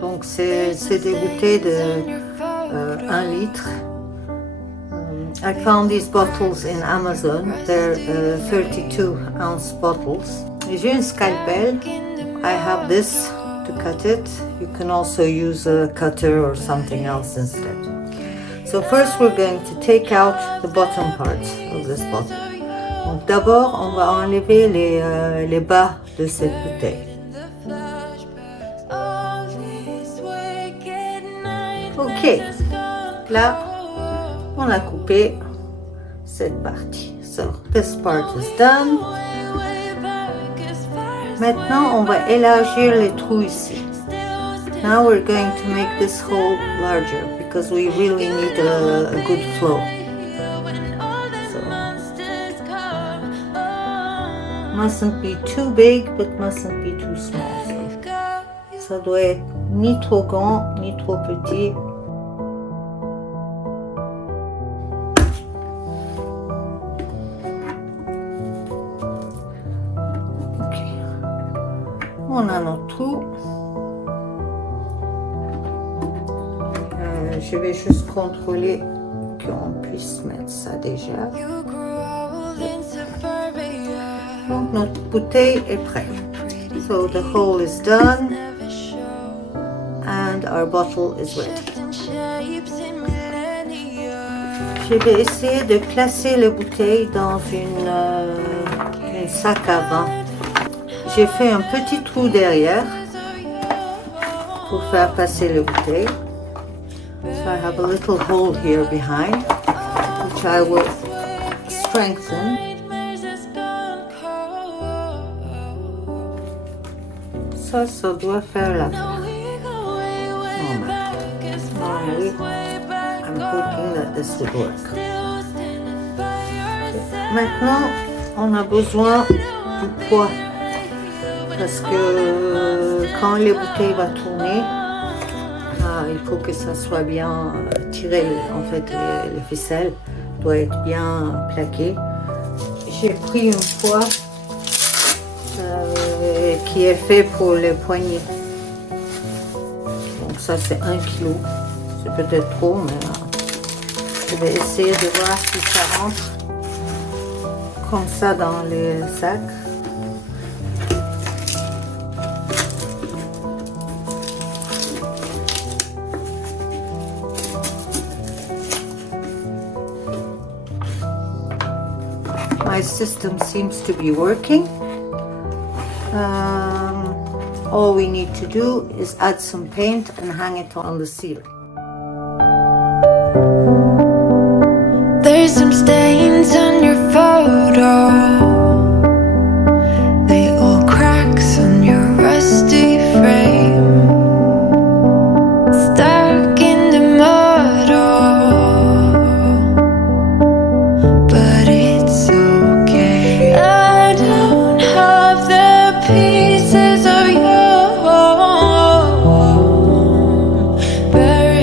Donc c'est des bouteilles de 1 litre. I found these bottles in Amazon. They're 32-ounce bottles. J'ai une scalpel. I have this to cut it. You can also use a cutter or something else instead. So first we're going to take out the bottom part of this bottle. Donc d'abord on va enlever les bas de cette bouteille. Ok, là on a coupé cette partie. So this part is done. Maintenant on va élargir les trous ici. Now we're going to make this hole larger because we really need a good flow. So, mustn't be too big but mustn't be too small. So, ça doit être ni trop grand ni trop petit. On a notre trou. Je vais juste contrôler qu'on puisse mettre ça déjà. Donc notre bouteille est prête. So the hole is done and our bottle is ready. Je vais essayer de placer la bouteille dans une sac à vin. J'ai fait un petit trou derrière pour faire passer la bouteille. So I have a little hole here behind, which I will strengthen. Ça doit faire l'affaire. Normally, I'm hoping that this would work. Maintenant, on a besoin du poids. Parce que quand les bouteilles vont tourner, il faut que ça soit bien tiré. En fait, les ficelles doivent être bien plaquées. J'ai pris un poids qui est fait pour les poignets. Donc ça c'est 1 kg. C'est peut-être trop, mais je vais essayer de voir si ça rentre comme ça dans les sacs. My system seems to be working. All we need to do is add some paint and hang it on the ceiling. There's some stains on your photo. They all cracks on your rusty frame. Stuck in the mud, but it's okay. I don't have the pieces of you buried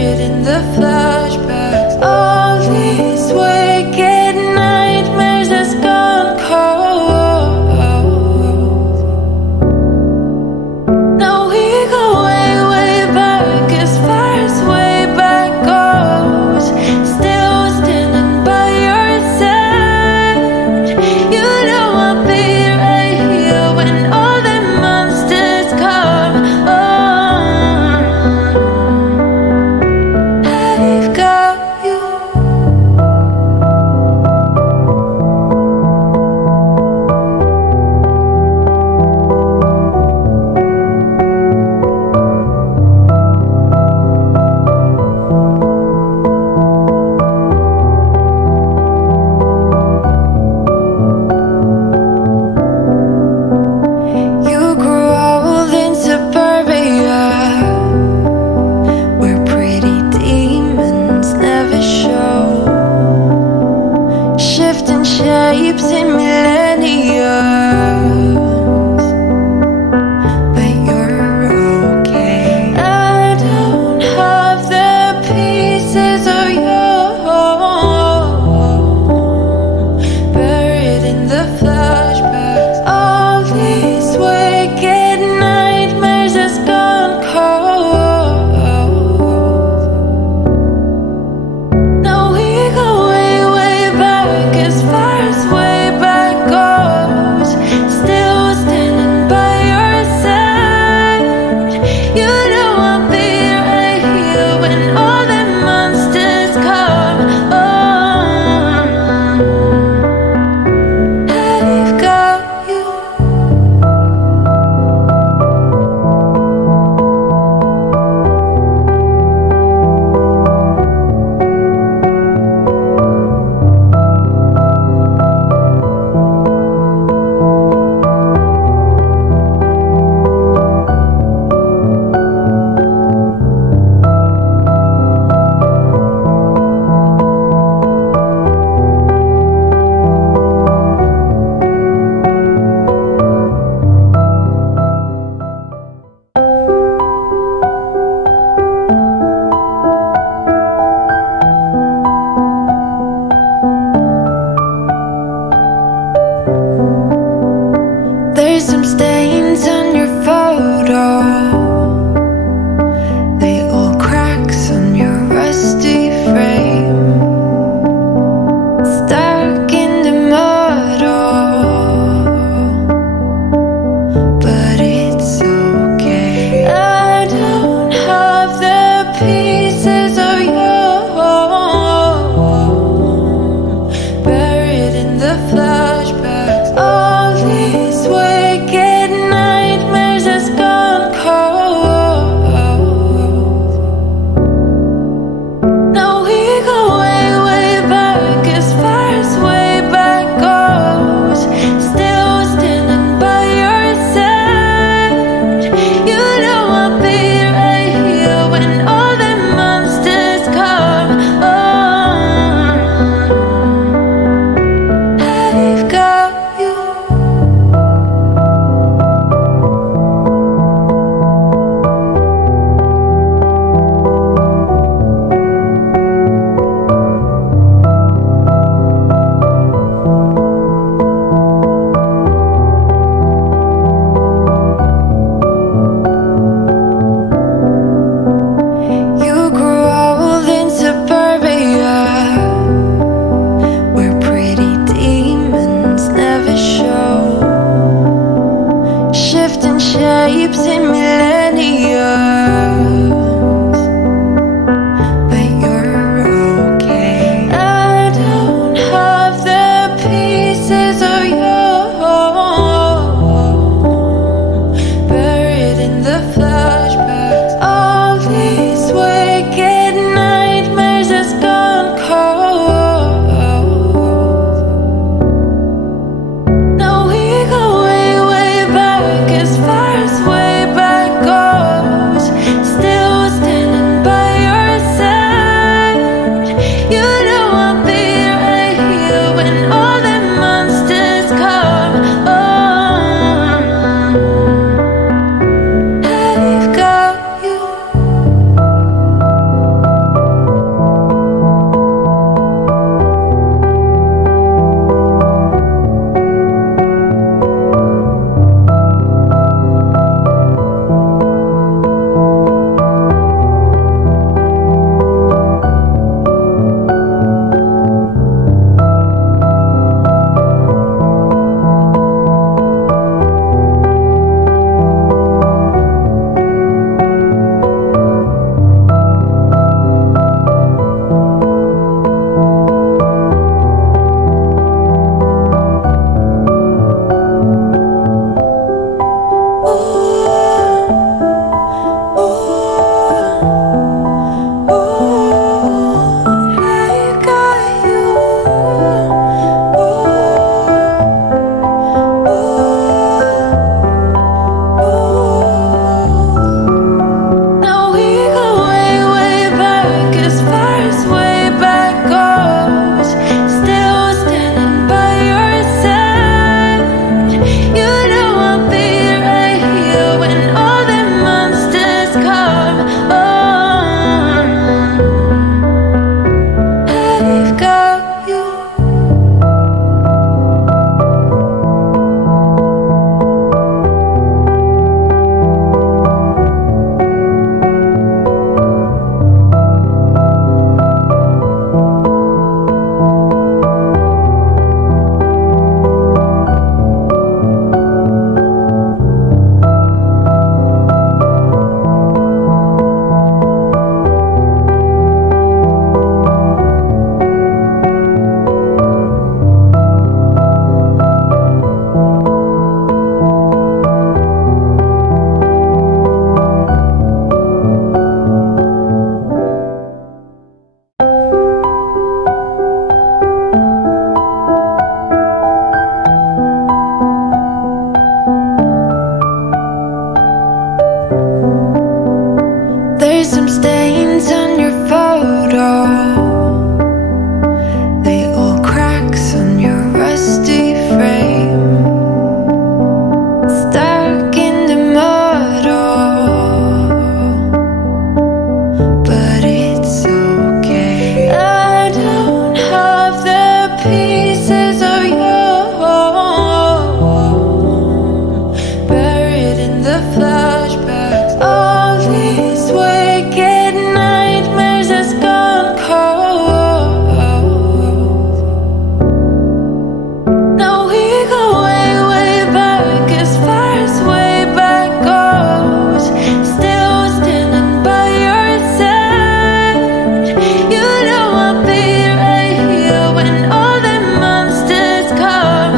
There's some stains on your photo. They all cracks on your rusty frame. Stuck in the mud, but it's okay. I don't have the pieces of you buried in the flashbacks. All these wicked nightmares has gone cold. Now we go way, way back, as far as way back goes. Still standing by your side. You know I'll be right here when all the monsters come.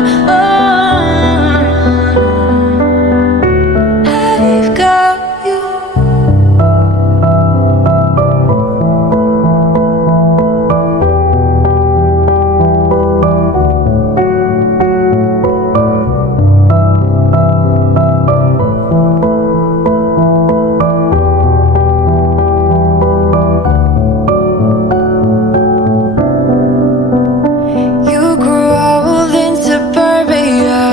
I've got you. You grew old in suburbia,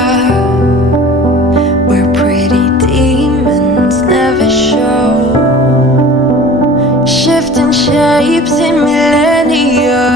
where pretty demons never show, shifting shapes in millennia.